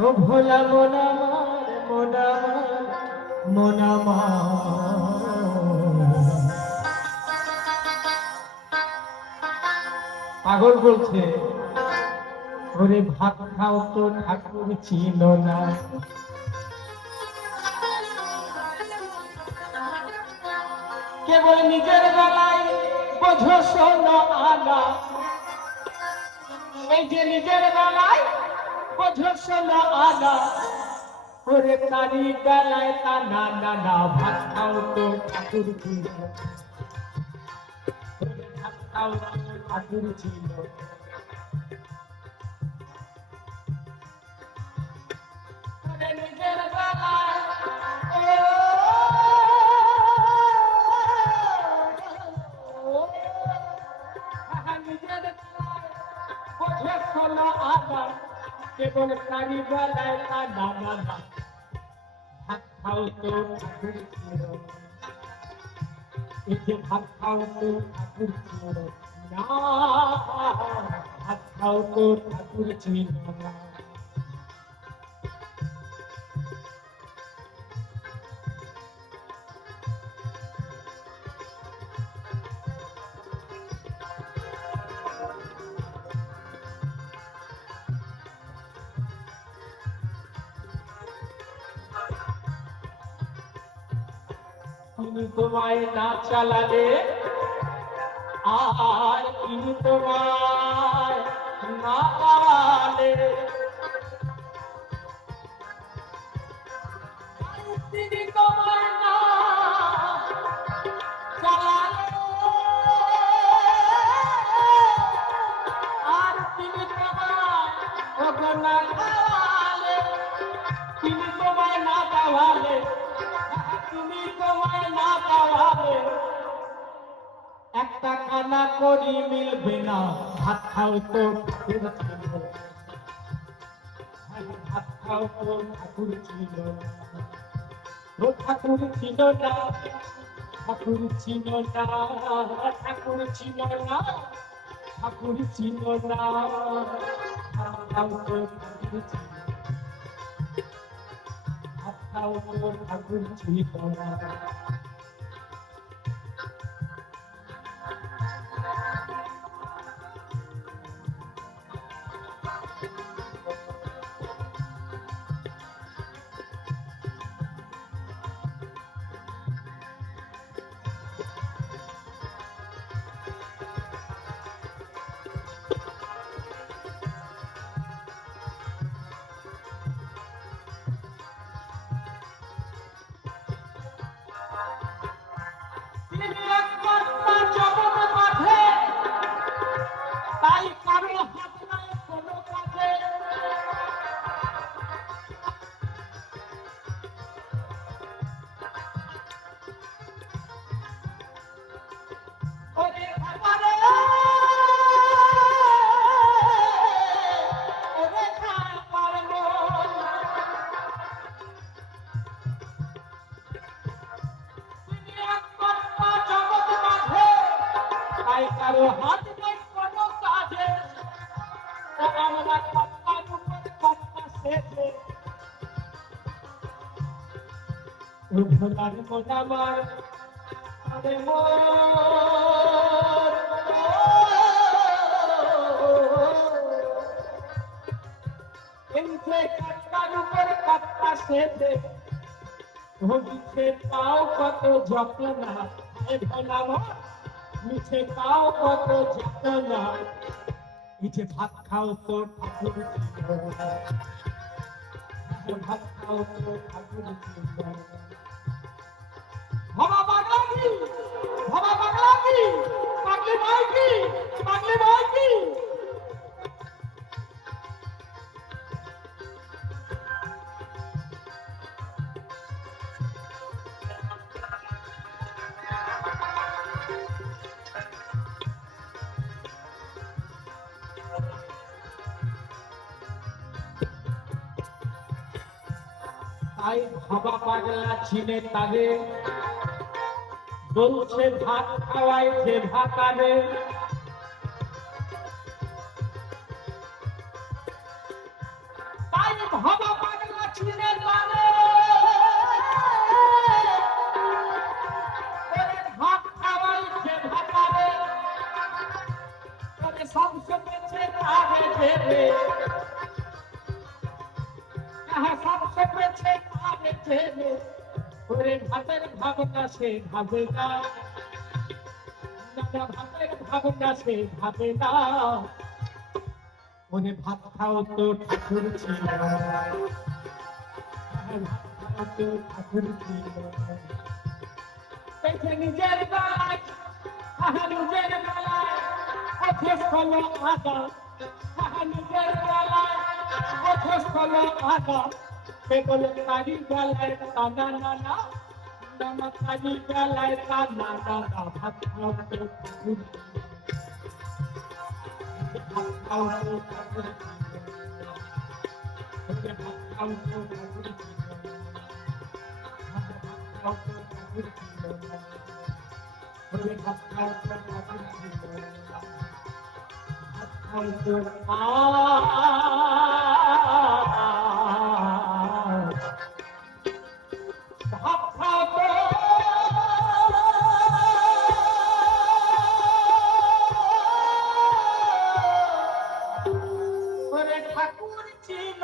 ও ভোলা মন আমার মন আমার মন আমার পাগল বলছে ওরে ভাত খাও তো ঠাকুর ছিল না কেবল নিজের বেলায় বোঝো শোনো আনা এই যে নিজের বেলায় বোঝো শোনো আনা ওরে তারি বেলায় তা না না না ভাত খাও তো ঠাকুর ছিল ভাত খাও তো ঠাকুর ছিল নিজের বেলায় নিজের বোঝে শোনো আনা কেবল তারি বেলায় তা না না না ভাত খাও তো ঠাকুর ছিল এই যে ভাত খাও তো ঠাকুর ছিল না ভাত খাও তো ঠাকুর ছিল না তিনি তোমায় না চালালে আর তিনি তোমায় না চালালে তিনি তোমায় না চালালে আর তিনি তোমায় না চালালে তিনি তোমায় না চালালে তুমি তোমায় না পাওয়ালে একটা কানা করি মিলবে না ভাত খাও তো ঠাকুর ছিল ভাত খাও তো ঠাকুর ছিল ও ঠাকুর ছিল না ঠাকুর ছিল না ঠাকুর ছিল না ঠাকুর ছিল না ভাত খাও তো ঠাকুর ছিল ঠাকুর ছিল না তাই কারো হাত নাই কোনো কাজে ওরে খাবারে ওরে খাবার মন তিনি একমাত্র জগৎ মাঝে তাই কারো হাত নাই কোনো কাজে আমরা কপ্পার উপর কপ্পা সেজে ভোলার মন আমার আরে মোর এই যে কপ্পার উপর কপ্পা সেজে মিছে পাও কত যন্ত্রণা এ ভোলা মন মিছে পাও কত যন্ত্রণা এই যে ভাত খাও তো ঠাকুর ছিল ভাত খাও তো ঠাকুর ছিল ভাবা বাংলা কি ভাবা বাংলা কি বাংলি ভাই কি বাংলি ভাই কি তাই ভাবা পাগলা ছিনে তাদের বলছে ভাত খাওয়াই যে ভাতারে তাই ভাবা চিনে পারে ভাত খাওয়াই যে ভাতারে তবে সবসে পেছে তারে দেবে সবসে পেছে তারে দেবে ওরে ভাতের ভাবনা সে ভাবে না ভাতের ভাবনা সে ভাবে না ওরে ভাত খাও তো ঠাকুর ছিল ঠাকুর ছিল নিজের বেলায় নিজের বেলায় অথেস হলো আদা নিজের বেলায় অথেস হলো আদা কেবল তারি বেলায় টানা নানা নানা তারি বেলায় টানা নানা ভাত খাও তো ঠাকুর ভাত খাও তো ঠাকুর ভাত খাও তো ঠাকুর ঠাকুর ছিল